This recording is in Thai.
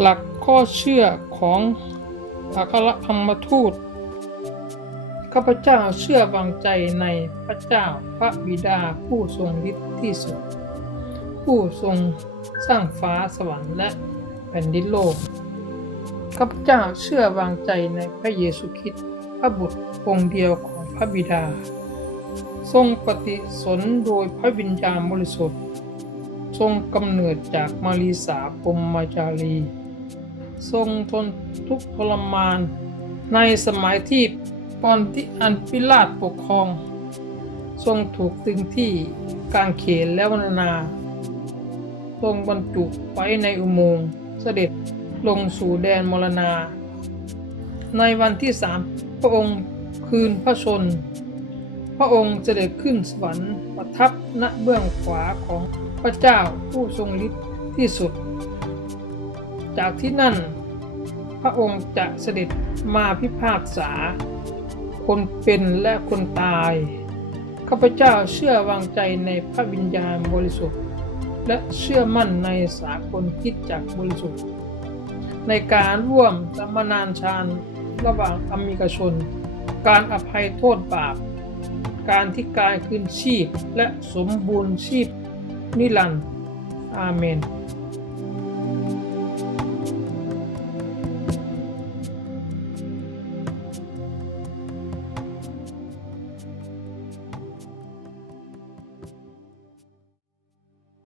หลักข้อเชื่อของอัครธรรมทูตข้าพเจ้าเชื่อวางใจในพระเจ้าพระบิดาผู้ทรงฤทธิ์ที่สุด ผู้ทรงสร้างฟ้าสวรรค์และแผ่นดินโลกข้าพเจ้าเชื่อวางใจในพระเยซูคริสต์พระบุตรองค์เดียวของพระบิดา ทรงปฏิสนโดยพระวิญญาณบริสุทธิ์ ทรงกำเนิดจากมารีสาพรหมจารี ทรงทนทุกข์ทรมาน ในสมัยที่ปอนติอันปิลาตปกครอง ทรงถูกตึงที่กางเขนและวรรณา ทรงบรรจุไว้ในอุโมงค์เสด็จลงสู่แดนมรณา ในวันที่สามพระองค์คืนพระชน ระองค์เสด็จขึ้นสวรรค์ประทับณเบื้องขวาของพระเจ้าผู้ทรงฤทธิ์ที่สุด จากที่นั่น พระองค์จะเสด็จมาพิพากษา คนเป็นและคนตาย ข้าพเจ้าเชื่อวางใจในพระวิญญาณบริสุทธิ์ และเชื่อมั่นในสากลคิดจักบริสุทธิ์ ในการร่วมสัมมนานฌานระหว่างอเมริกชน การอภัยโทษบาป การที่กายคืนชีพและสมบูรณ์ชีพนิรันดร์อาเมน